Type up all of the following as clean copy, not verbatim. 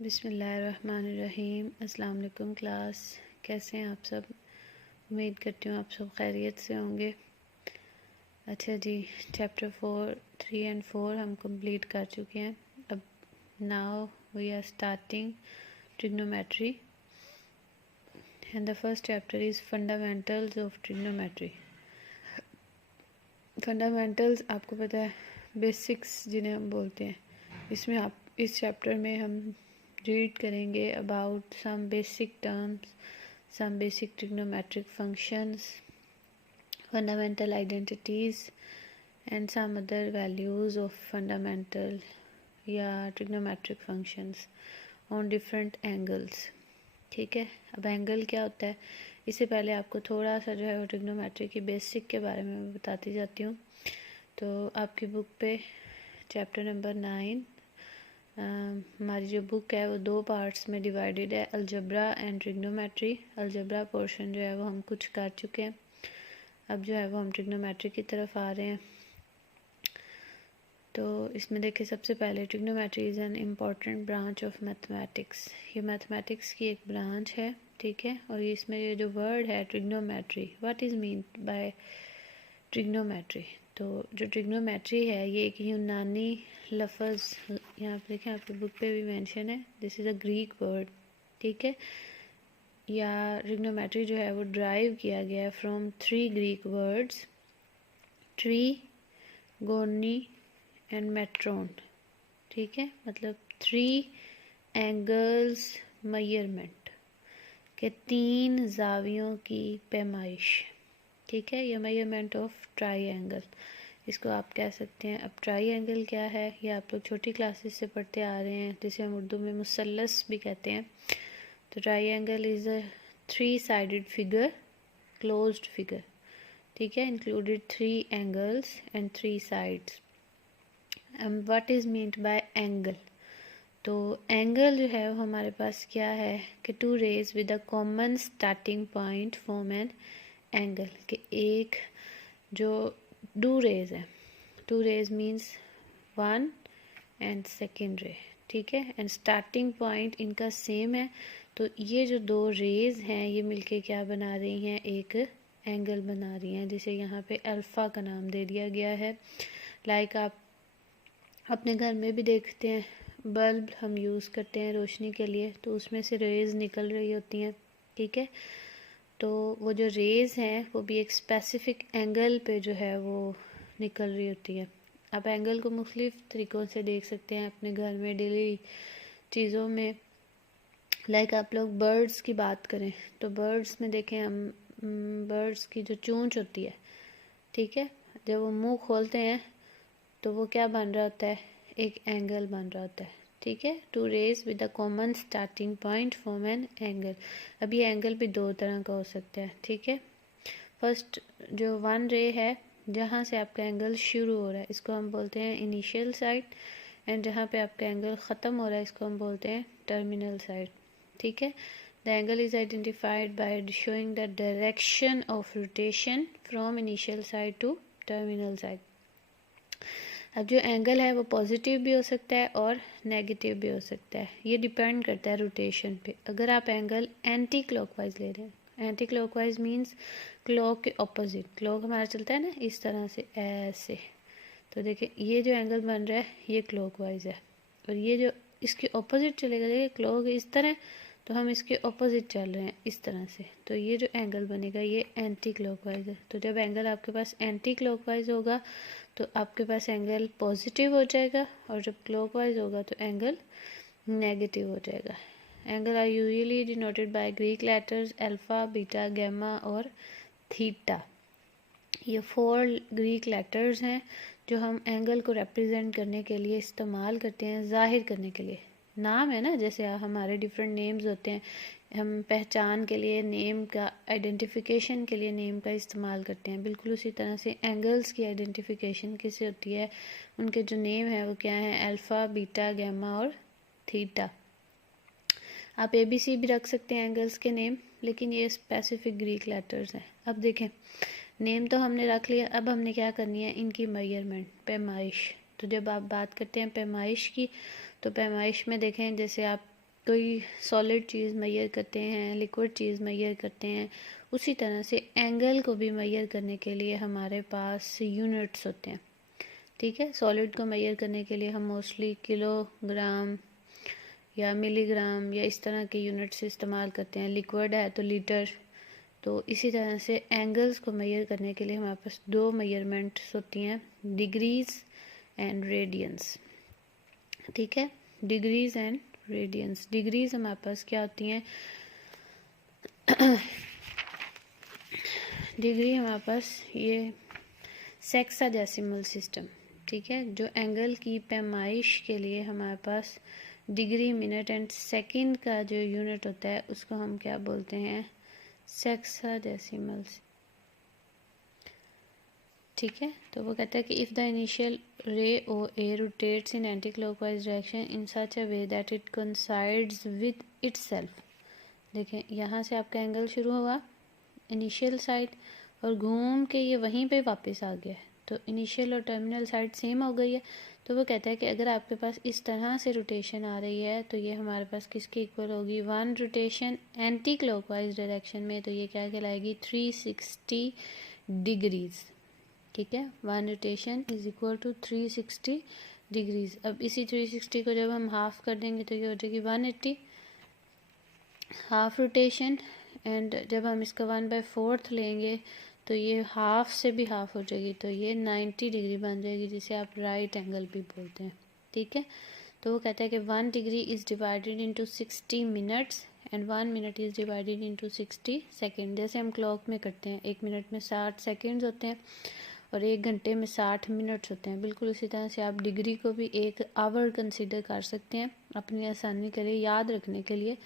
बिस्मिल्लाहिर्रहमानिर्रहीम। अस्सलाम वालेकुम क्लास, कैसे हैं आप सब? उम्मीद करती हूँ आप सब खैरियत से होंगे। अच्छा जी, चैप्टर 4, 3 एंड 4 हम कंप्लीट कर चुके हैं। अब now we are starting trigonometry and the first chapter is fundamentals of trigonometry. Fundamentals आपको पता है, बेसिक्स जिन्हें हम बोलते हैं। इसमें आप इस चैप्टर में हम रीड करेंगे about some basic terms, some basic trigonometric functions, fundamental identities and some other values of fundamental या trigonometric functions on different angles. ठीक है, अब एंगल क्या होता है, इससे पहले आपको थोड़ा सा जो है वो ट्रिग्नोमेट्री की बेसिक के बारे में मैं बताती जाती हूँ। तो आपकी बुक पे चैप्टर नंबर 9 हमारी जो बुक है वो 2 पार्ट्स में डिवाइडेड है, अलजब्रा एंड ट्रिग्नोमेट्री। अलजब्रा पोर्शन जो है वो हम कुछ कर चुके हैं, अब जो है वो हम ट्रिग्नोमेट्री की तरफ आ रहे हैं। तो इसमें देखिए, सबसे पहले trigonometry is an important branch of mathematics. ये मैथमेटिक्स की एक ब्रांच है, ठीक है। और इसमें ये जो वर्ड है trigonometry, what is mean by trigonometry? तो जो ट्रिग्नोमेट्री है ये एक यूनानी लफ्ज़, यहाँ पे देखें आपकी बुक पे भी मेंशन है, this is a Greek word, ठीक है। या ट्रिग्नोमेट्री जो है वो ड्राइव किया गया है फ्रॉम 3 ग्रीक वर्ड्स, ट्री, गोनी एंड मेट्रोन, ठीक है। मतलब 3 एंगल्स मेजरमेंट के 3 जावियों की पैमाइश, ठीक है। ये मेजरमेंट ऑफ ट्राइंगल, इसको आप कह सकते हैं। अब ट्राइंगल क्या है, ये आप लोग छोटी क्लासेस से पढ़ते आ रहे हैं, जिसे हम उर्दू में मुसल्लस भी कहते हैं। तो triangle is a 3 sided figure, closed figure, ठीक है, included 3 angles and 3 sides. What is meant by angle? तो एंगल जो है वो हमारे पास क्या है कि 2 rays with a common starting point form an angle, के एक जो 2 रेज है, 2 रेज मीन्स 1 एंड सेकेंड रे, ठीक है, एंड स्टार्टिंग पॉइंट इनका सेम है। तो ये जो 2 रेज हैं ये मिलके क्या बना रही हैं, एक एंगल बना रही हैं, जिसे यहाँ पे अल्फ़ा का नाम दे दिया गया है। लाइक आप अपने घर में भी देखते हैं, बल्ब हम यूज़ करते हैं रोशनी के लिए, तो उसमें से रेज़ निकल रही होती हैं, ठीक है। तो वो जो रेज़ हैं वो भी एक स्पेसिफिक एंगल पे जो है वो निकल रही होती है। आप एंगल को मुख्तलिफ तरीक़ों से देख सकते हैं अपने घर में, डेली चीज़ों में। लाइक आप लोग बर्ड्स की बात करें तो बर्ड्स में देखें हम, बर्ड्स की जो चोंच होती है, ठीक है, जब वो मुंह खोलते हैं तो वो क्या बन रहा होता है, एक एंगल बन रहा होता है, ठीक है। 2 rays with a common starting point form an angle. अब ये एंगल भी 2 तरह का हो सकता है, ठीक है। फर्स्ट जो 1 रे है, जहाँ से आपका एंगल शुरू हो रहा है, इसको हम बोलते हैं इनिशियल साइड, एंड जहाँ पे आपका एंगल ख़त्म हो रहा है इसको हम बोलते हैं टर्मिनल साइड, ठीक है। The angle is identified by showing the direction of rotation from initial side to terminal side. अब जो एंगल है वो पॉजिटिव भी हो सकता है और नेगेटिव भी हो सकता है, ये डिपेंड करता है रोटेशन पे। अगर आप एंगल एंटी क्लॉकवाइज ले रहे हैं, एंटी क्लॉकवाइज मींस क्लॉक के ऑपोजिट, क्लॉक हमारा चलता है ना इस तरह से, ऐसे, तो देखिए ये जो एंगल बन रहा है ये क्लॉकवाइज है, और ये जो इसके ऑपोजिट चलेगा, देखिए क्लॉक इस तरह, तो हम इसके ऑपोजिट चल रहे हैं इस तरह से, तो ये जो एंगल बनेगा ये एंटी क्लॉकवाइज है। तो जब एंगल आपके पास एंटी क्लॉकवाइज होगा तो आपके पास एंगल पॉजिटिव हो जाएगा, और जब क्लॉकवाइज होगा तो एंगल नेगेटिव हो जाएगा। Angle are usually denoted by Greek letters alpha, beta, gamma और थीटा। ये 4 ग्रीक लेटर्स हैं जो हम एंगल को रिप्रेजेंट करने के लिए इस्तेमाल करते हैं, ज़ाहिर करने के लिए। नाम है ना, जैसे हमारे डिफरेंट नेम्स होते हैं, हम पहचान के लिए नेम का, आइडेंटिफिकेशन के लिए नेम का इस्तेमाल करते हैं, बिल्कुल उसी तरह से एंगल्स की आइडेंटिफिकेशन किससे होती है, उनके जो नेम है वो क्या है, अल्फ़ा, बीटा, गामा और थीटा। आप ABC भी रख सकते हैं एंगल्स के नेम, लेकिन ये स्पेसिफिक ग्रीक लेटर्स हैं। अब देखें, नेम तो हमने रख लिया, अब हमने क्या करनी है, इनकी मेजरमेंट, पैमाइश। तो जब आप बात करते हैं पैमाइश की, तो पैमाइश में देखें, जैसे आप कोई सॉलिड चीज़ मेजर करते हैं, लिक्विड चीज़ मेजर करते हैं, उसी तरह से एंगल को भी मेजर करने के लिए हमारे पास यूनिट्स होते हैं। ठीक है, सॉलिड को मेजर करने के लिए हम मोस्टली किलोग्राम या मिलीग्राम या इस तरह के यूनिट्स इस्तेमाल करते हैं। लिक्विड है तो लीटर। तो इसी तरह से एंगल्स को मेजर करने के लिए हमारे पास दो मेजरमेंट्स होती हैं, डिग्रीज एंड रेडियंस। ठीक है, डिग्रीज एंड रेडियंस। डिग्रीज हमारे पास क्या होती हैं? डिग्री हमारे पास ये सेक्साडेसिमल सिस्टम, ठीक है, जो एंगल की पैमाइश के लिए हमारे पास डिग्री, मिनट एंड सेकंड का जो यूनिट होता है उसको हम क्या बोलते हैं? सेक्साडेसिमल। ठीक है, तो वो कहता है कि if the initial ray O A rotates in anti clockwise direction in such a way that it coincides with itself. देखें, यहाँ से आपका एंगल शुरू हुआ इनिशियल साइड और घूम के ये वहीं पे वापस आ गया है, तो इनिशियल और टर्मिनल साइड सेम हो गई है। तो वो कहता है कि अगर आपके पास इस तरह से रोटेशन आ रही है तो ये हमारे पास किसके इक्वल होगी? One rotation anti clockwise direction में, तो ये क्या कहलाएगी? 360 डिग्रीज। ठीक है, one rotation is equal to 360 degrees. अब इसी 360 को जब हम हाफ कर देंगे तो ये हो जाएगी 180 हाफ रोटेशन। एंड जब हम इसका 1/4 लेंगे तो ये हाफ से भी हाफ हो जाएगी, तो ये 90 डिग्री बन जाएगी, जिसे आप राइट एंगल भी बोलते हैं। ठीक है, तो वो कहता है कि 1 degree is divided into 60 minutes and 1 minute is divided into 60 second. जैसे हम क्लॉक में करते हैं, 1 मिनट में 60 सेकेंड्स होते हैं और 1 घंटे में 60 मिनट्स होते हैं। बिल्कुल उसी तरह से आप डिग्री को भी एक आवर कंसिडर कर सकते हैं अपनी आसानी के लिए याद रखने के लिए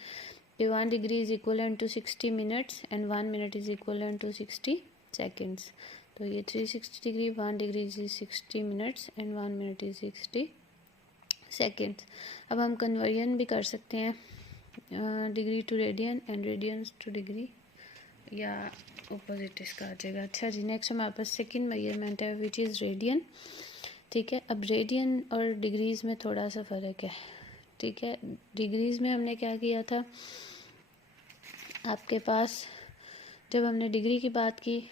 कि 1 degree is equal to 60 minutes and 1 minute is equal to 60 seconds. तो ये 360 degree, 1 degree is 60 minutes and 1 minute is 60 seconds. अब हम कन्वर्जन भी कर सकते हैं degree to radian and radians to degree, या अपोजिट इसका आ जाएगा। अच्छा जी, नेक्स्ट हमारे पास सेकंड मेजरमेंट है विच इज़ रेडियन। ठीक है, अब रेडियन और डिग्रीज़ में थोड़ा सा फ़र्क है। ठीक है, डिग्रीज़ में हमने क्या किया था, आपके पास जब हमने डिग्री की बात की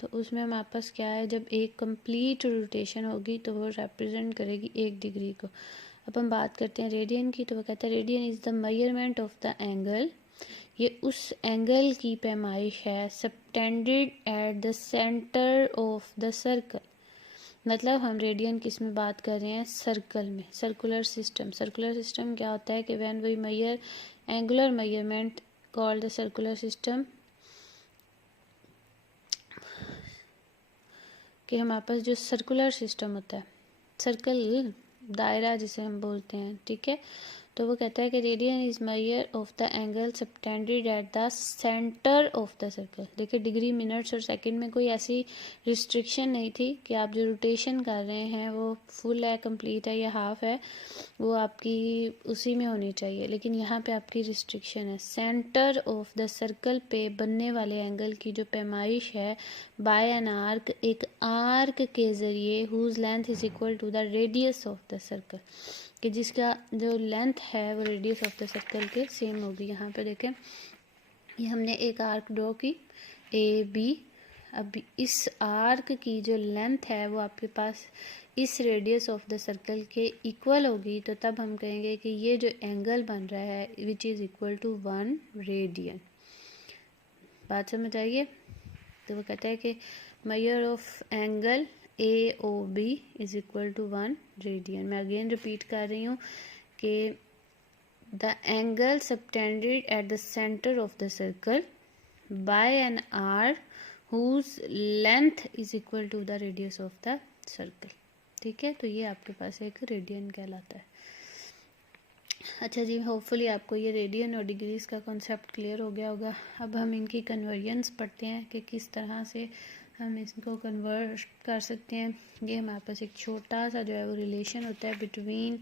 तो उसमें हमारे पास क्या है, जब एक कंप्लीट रोटेशन होगी तो वो रिप्रेजेंट करेगी 1 डिग्री को। अब हम बात करते हैं रेडियन की, तो वो कहता है radian is the measurement of the angle. ये उस एंगल की पैमाइश है subtended at the centre of the circle. मतलब हम रेडियन किस में बात कर रहे हैं? सर्कल में, सर्कुलर सिस्टम। सर्कुलर सिस्टम क्या होता है कि when we measure angular measurement called the circular system, कि हमारे पास जो सर्कुलर सिस्टम होता है, सर्कल, दायरा जिसे हम बोलते हैं। ठीक है, तो वो कहता है कि radian is major of the angle subtended at the centre of the circle. देखिए, डिग्री, मिनट्स और सेकंड में कोई ऐसी रिस्ट्रिक्शन नहीं थी कि आप जो रोटेशन कर रहे हैं वो फुल है, कंप्लीट है या हाफ है, वो आपकी उसी में होनी चाहिए। लेकिन यहाँ पे आपकी रिस्ट्रिक्शन है, सेंटर ऑफ द सर्कल पे बनने वाले एंगल की जो पैमाइश है बाय एन आर्क, एक आर्क के ज़रिए, whose length is equal to the radius of the circle, कि जिसका जो लेंथ है वो रेडियस ऑफ द सर्कल के सेम होगी। यहाँ पे देखें, ये हमने एक आर्क ड्रॉ की ए बी। अब इस आर्क की जो लेंथ है वो आपके पास इस रेडियस ऑफ द सर्कल के इक्वल होगी, तो तब हम कहेंगे कि ये जो एंगल बन रहा है which is equal to 1 radian. बात समझ आइए? तो वो कहता है कि measure of angle A O B is equal to 1 radian. मैं अगेन रिपीट कर रही हूँ कि the angle subtended at the centre of the circle by an arc whose length is equal to the radius of the circle. ठीक है, तो ये आपके पास एक रेडियन कहलाता है। अच्छा जी, होपफुली आपको ये रेडियन और डिग्रीज का कॉन्सेप्ट क्लियर हो गया होगा। अब हम इनकी कन्वर्जन्स पढ़ते हैं कि किस तरह से हम इसको कन्वर्ट कर सकते हैं। ये हमारे पास एक छोटा सा जो है वो रिलेशन होता है between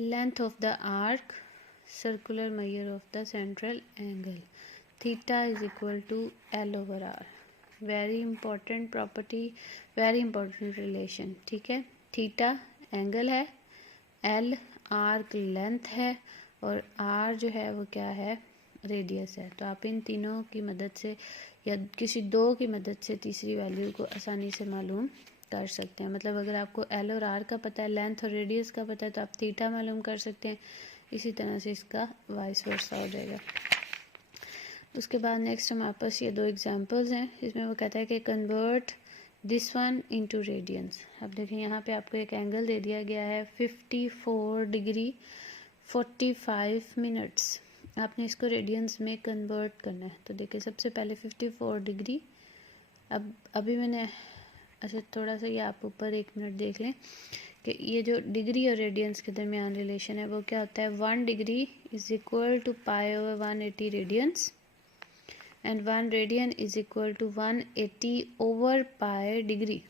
length of the arc, circular measure of the central angle, theta is equal to L over R. Very important property, very important relation. ठीक है, थीटा एंगल है, एल आर्क लेंथ है और आर जो है वो क्या है, रेडियस है। तो आप इन तीनों की मदद से या किसी दो की मदद से तीसरी वैल्यू को आसानी से मालूम कर सकते हैं। मतलब अगर आपको एल और आर का पता है, लेंथ और रेडियस का पता है, तो आप थीटा मालूम कर सकते हैं। इसी तरह से इसका वाइस वर्सा हो जाएगा। उसके बाद नेक्स्ट हमारे पास ये दो एग्जांपल्स हैं, इसमें वो कहता है कि convert this one into radiance. अब देखें यहाँ पे आपको एक एंगल दे दिया गया है 54 डिग्री 45 मिनट्स। आपने इसको रेडियंस में कन्वर्ट करना है। तो देखिए सबसे पहले 54 डिग्री, अब अभी मैंने अच्छा थोड़ा सा ये आप ऊपर 1 मिनट देख लें कि ये जो डिग्री और रेडियंस के दरमियान रिलेशन है वो क्या होता है। 1 degree is equal to pi over 180 radians and 1 radian is equal to 180 over pi degree.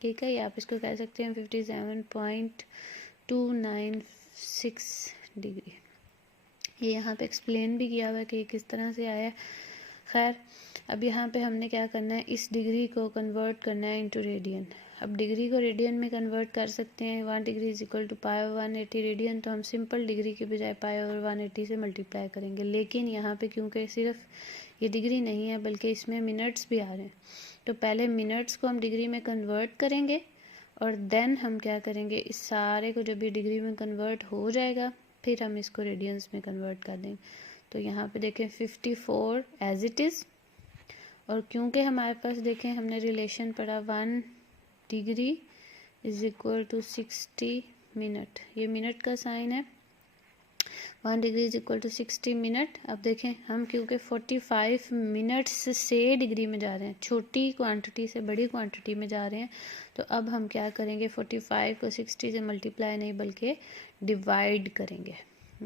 ठीक है, या आप इसको कह सकते हैं 57.296 डिग्री। ये यहाँ पे एक्सप्लेन भी किया हुआ है कि ये किस तरह से आया है। खैर अब यहाँ पे हमने क्या करना है, इस डिग्री को कन्वर्ट करना है इनटू रेडियन। अब डिग्री को रेडियन में कन्वर्ट कर सकते हैं। 1 degree is equal to pi over 180 radian, तो हम सिंपल डिग्री के बजाय पाई ओवर 180 से मल्टीप्लाई करेंगे। लेकिन यहाँ पे क्योंकि सिर्फ ये डिग्री नहीं है बल्कि इसमें मिनट्स भी आ रहे हैं, तो पहले मिनट्स को हम डिग्री में कन्वर्ट करेंगे और देन हम क्या करेंगे, इस सारे को जब ये डिग्री में कन्वर्ट हो जाएगा फिर हम इसको रेडियंस में कन्वर्ट कर देंगे। तो यहाँ पे देखें 54 एज इट इज़, और क्योंकि हमारे पास देखें हमने रिलेशन पढ़ा 1 degree is equal to 60 minute, ये मिनट का साइन है। 1 degree is equal to 60 minute. अब देखें हम क्योंकि 45 मिनट्स से डिग्री में जा रहे हैं, छोटी क्वांटिटी से बड़ी क्वांटिटी में जा रहे हैं, तो अब हम क्या करेंगे, 45 को 60 से मल्टीप्लाई नहीं बल्कि डिवाइड करेंगे।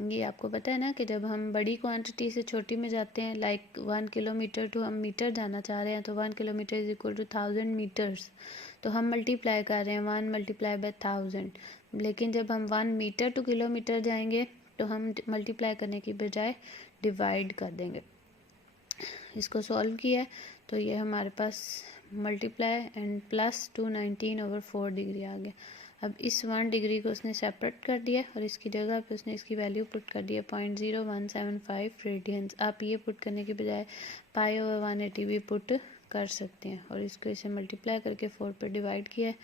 ये आपको पता है ना कि जब हम बड़ी क्वांटिटी से छोटी में जाते हैं, लाइक 1 किलोमीटर टू हम मीटर जाना चाह रहे हैं, तो 1 kilometre is equal to 1000 metres, तो हम मल्टीप्लाई कर रहे हैं 1 मल्टीप्लाई बाय 1000। लेकिन जब हम 1 मीटर टू किलोमीटर जाएंगे तो हम मल्टीप्लाई करने की बजाय डिवाइड कर देंगे। इसको सॉल्व किया है तो ये हमारे पास multiply and plus 219 over 4 degree आ गया। अब इस 1 डिग्री को उसने सेपरेट कर दिया और इसकी जगह पे उसने इसकी वैल्यू पुट कर दिया 0.0175 रेडियंस। आप ये पुट करने के बजाय पाई ओवर 180 भी पुट कर सकते हैं और इसको इसे मल्टीप्लाई करके 4 पर डिवाइड किया है,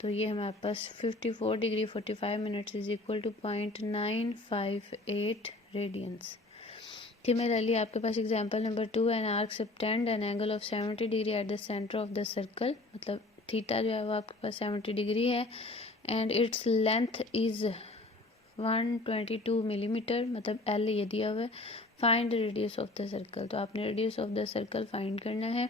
तो ये हमारे पास 54 degree 45 minutes is equal to 0.958 radians. Similarly आपके पास example number 2, an arc subtend an angle of 70 degree at the centre of the circle. मतलब थीटा जो है वो आपके पास 70 डिग्री है and its length is 122 millimetre, मतलब एल ये दिया हुआ है। Find radius of the circle, तो आपने radius of the circle find करना है।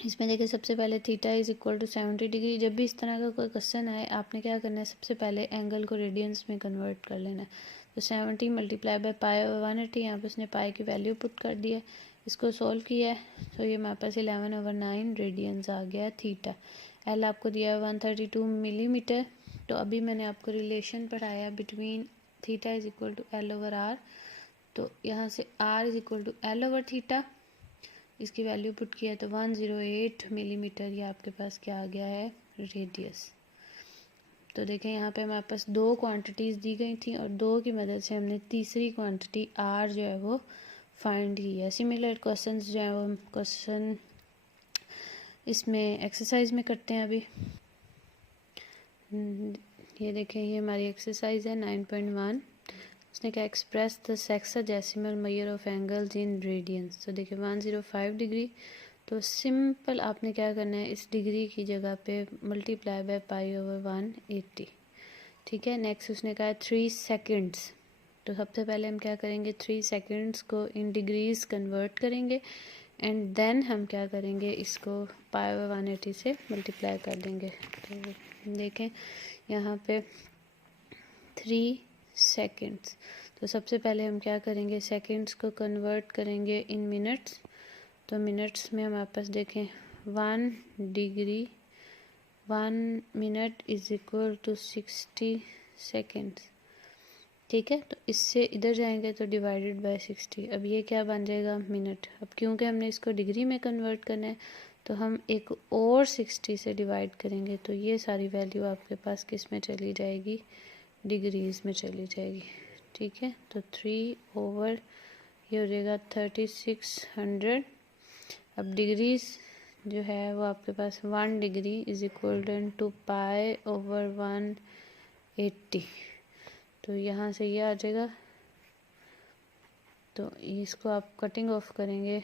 इसमें देखिए सबसे पहले theta is equal to 70 degree. जब भी इस तरह का कोई क्वेश्चन आए आपने क्या करना है, सबसे पहले एंगल को रेडियंस में कन्वर्ट कर लेना है। तो 70 मल्टीप्लाई बाय पाई ओवर 180, यहाँ पर उसने पाई की वैल्यू पुट कर दी है, इसको सॉल्व किया है तो ये हमारे पास 11/9 रेडियंस आ गया थीटा। एल आपको दिया है 132 मिलीमीटर। तो अभी मैंने आपको रिलेशन पढ़ाया between theta is equal to L over R, तो यहाँ से R is equal to L over theta, इसकी वैल्यू पुट किया तो 108 मिलीमीटर, ये आपके पास क्या आ गया है, रेडियस। तो देखें यहाँ पे हमारे पास दो क्वांटिटीज़ दी गई थी और दो की मदद से हमने तीसरी क्वांटिटी आर जो है वो फाइंड की है। सिमिलर क्वेश्चंस जो है वो क्वेश्चन इसमें एक्सरसाइज में करते हैं अभी। ये देखें ये हमारी एक्सरसाइज है 9.1। उसने क्या express the sexagesimal measure of angles in radiance. तो देखिए 105 डिग्री, तो सिंपल आपने क्या करना है, इस डिग्री की जगह पे मल्टीप्लाई बाय पाई ओवर 180। ठीक है, नेक्स्ट उसने कहा 3 सेकंड्स। तो सबसे पहले हम क्या करेंगे, 3 सेकंड्स को इन डिग्रीज कन्वर्ट करेंगे एंड देन हम क्या करेंगे, इसको पाई ओवर 180 से मल्टीप्लाई कर देंगे। तो देखें यहाँ पे 3 सेकंड्स, तो सबसे पहले हम क्या करेंगे, सेकंड्स को कन्वर्ट करेंगे इन मिनट्स। तो मिनट्स में हमारे पास देखें 1 degree 1 minute is equal to 60 seconds. ठीक है, तो इससे इधर जाएंगे तो डिवाइडेड बाय 60, अब ये क्या बन जाएगा, मिनट। अब क्योंकि हमने इसको डिग्री में कन्वर्ट करना है तो हम एक और 60 से डिवाइड करेंगे, तो ये सारी वैल्यू आपके पास किस में चली जाएगी, डिग्रीज में चली जाएगी। ठीक है। तो 3 ओवर ये हो जाएगा 3600। अब डिग्रीज जो है वो आपके पास 1 degree is equal to pi over 180। तो यहाँ से ये आ जाएगा। तो इसको आप कटिंग ऑफ करेंगे,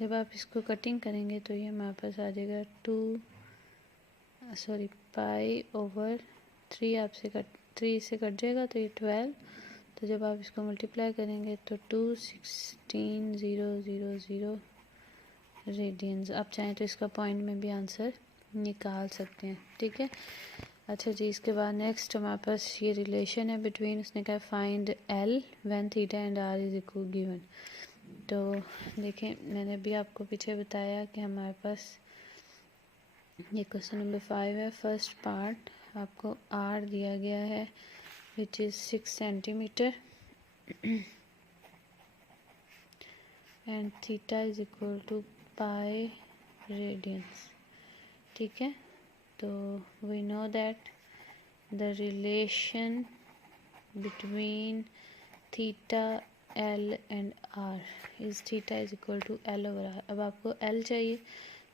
जब आप इसको कटिंग करेंगे तो ये हमारे पास आ जाएगा पाई ओवर 3 आपसे 3 से कट जाएगा तो ये 12। तो जब आप इसको मल्टीप्लाई करेंगे तो 216,000 रेडियंस। आप चाहें तो इसका पॉइंट में भी आंसर निकाल सकते हैं, ठीक है। अच्छा जी, इसके बाद नेक्स्ट हमारे पास ये रिलेशन है बिटवीन, उसने कहा find L when theta and R is equal given. तो देखें, मैंने अभी आपको पीछे बताया कि हमारे पास ये क्वेश्चन नंबर 5 है। फर्स्ट पार्ट आपको आर दिया गया है which is 6 centimetre and theta is equal to pi radians, ठीक है। तो we know that the relation between theta L and R is theta is equal to L over R. अब आपको L चाहिए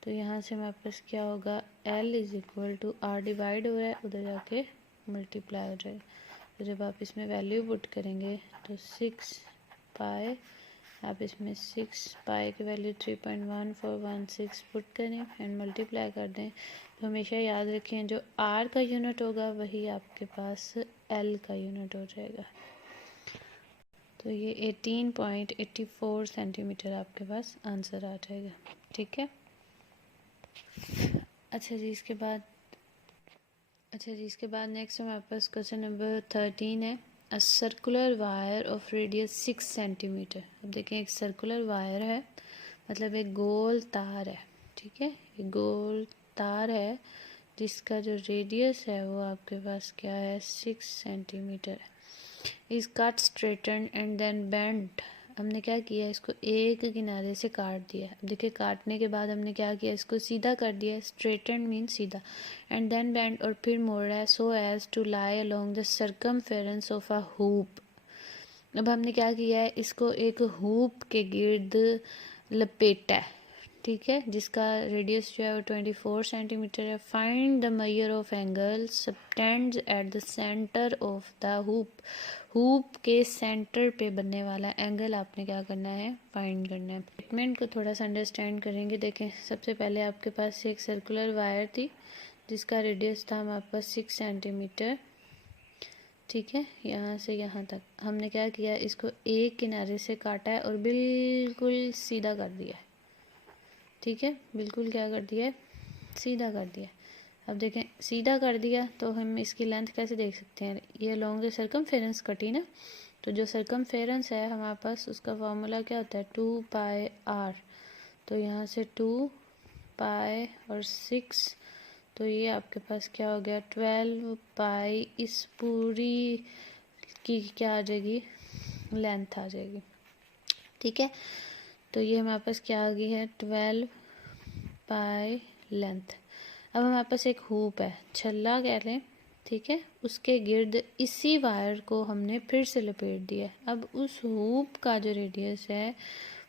तो यहाँ से हमारे पास क्या होगा, L is equal to R divide हो रहा है, उधर जाके मल्टीप्लाई हो जाएगा। तो जब आप इसमें वैल्यू पुट करेंगे तो 6 पाई, आप इसमें 6 पाई की वैल्यू 3.1416 पुट करें एंड मल्टीप्लाई कर दें। तो हमेशा याद रखें जो आर का यूनिट होगा वही आपके पास एल का यूनिट हो जाएगा। तो ये 18.84 सेंटीमीटर आपके पास आंसर आ जाएगा, ठीक है। अच्छा जी, इसके बाद नेक्स्ट हमारे पास क्वेश्चन नंबर 13 है। A circular wire of radius 6 centimetre. अब देखें, एक सर्कुलर वायर है, मतलब एक गोल तार है, ठीक है। एक गोल तार है जिसका जो रेडियस है वो आपके पास क्या है, 6 सेंटीमीटर है। Is cut straighten and then bent. हमने क्या किया, इसको एक किनारे से काट दिया। अब देखिए, काटने के बाद हमने क्या किया, इसको सीधा कर दिया। स्ट्रेटन मीन सीधा, एंड देन बेंट और फिर मोड़ा है so as to lie along the circumference of a hoop. अब हमने क्या किया है, इसको एक हूप के गिर्द लपेटा है, ठीक है, जिसका रेडियस जो है वो 24 सेंटीमीटर है। Find the major of angle subtends eight the centre of the hoop. Hoop के सेंटर पे बनने वाला एंगल आपने क्या करना है, फाइंड करना है। स्टेटमेंट को थोड़ा सा अंडरस्टैंड करेंगे। देखें, सबसे पहले आपके पास एक सर्कुलर वायर थी जिसका रेडियस था हमारे पास 6 सेंटीमीटर, ठीक है। यहाँ से यहाँ तक हमने क्या किया, इसको एक किनारे से काटा है और बिल्कुल सीधा कर दिया है, ठीक है। बिल्कुल क्या कर दिया है, सीधा कर दिया। अब देखें, सीधा कर दिया तो हम इसकी लेंथ कैसे देख सकते हैं, ये लॉन्ग द सर्कमफेरेंस कटी ना। तो जो सर्कमफेरेंस है हमारे पास, उसका फार्मूला क्या होता है, 2 पाई आर। तो यहाँ से 2 पाई और 6, तो ये आपके पास क्या हो गया, 12 पाई। इस पूरी की क्या आ जाएगी, लेंथ आ जाएगी, ठीक है। तो ये हमारे पास क्या आ गई है, 12 पाई लेंथ। अब हमारे पास एक हूप है, छल्ला कह लें, ठीक है। उसके गिर्द इसी वायर को हमने फिर से लपेट दिया। अब उस हूप का जो रेडियस है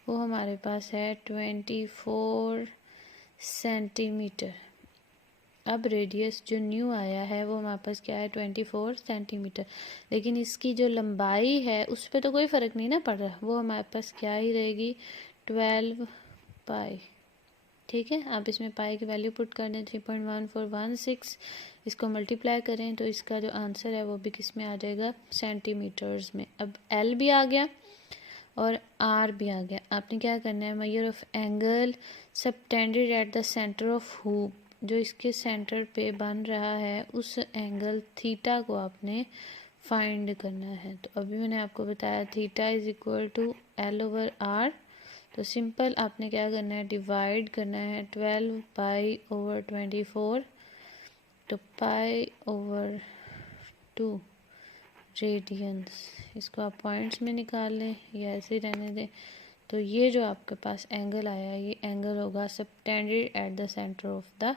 वो हमारे पास है 24 सेंटीमीटर। अब रेडियस जो न्यू आया है वो हमारे पास क्या है, 24 सेंटीमीटर। लेकिन इसकी जो लंबाई है उस पर तो कोई फ़र्क नहीं ना पड़ रहा, वो हमारे पास क्या ही रहेगी, 12 पाई, ठीक है। आप इसमें पाई की वैल्यू पुट कर दें 3.1416, इसको मल्टीप्लाई करें तो इसका जो आंसर है वो भी किस में आ जाएगा, सेंटीमीटर्स में। अब एल भी आ गया और आर भी आ गया। आपने क्या करना है, major of angle subtended at the centre of hoop, जो इसके सेंटर पे बन रहा है उस एंगल थीटा को आपने फाइंड करना है। तो अभी मैंने आपको बताया theta is equal to L over R. तो सिंपल आपने क्या करना है, डिवाइड करना है 12 पाई ओवर 24, तो पाई ओवर 2 रेडियंस। इसको आप पॉइंट्स में निकाल लें या ऐसे ही रहने दें। तो ये जो आपके पास एंगल आया, ये एंगल होगा subtended at the centre of the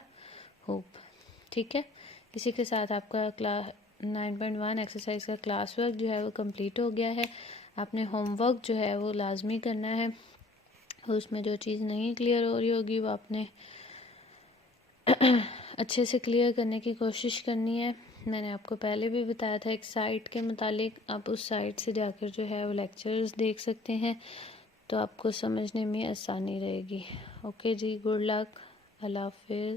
hoop, ठीक है। इसी के साथ आपका 9.1 एक्सरसाइज का क्लास वर्क जो है वो कंप्लीट हो गया है। आपने होमवर्क जो है वो लाजमी करना है, उसमें जो चीज़ नहीं क्लियर हो रही होगी वो आपने अच्छे से क्लियर करने की कोशिश करनी है। मैंने आपको पहले भी बताया था एक साइट के मुतालिक, आप उस साइट से जाकर जो है वो लेक्चर्स देख सकते हैं, तो आपको समझने में आसानी रहेगी। ओके जी, गुड लक, अल्लाह हाफिज़।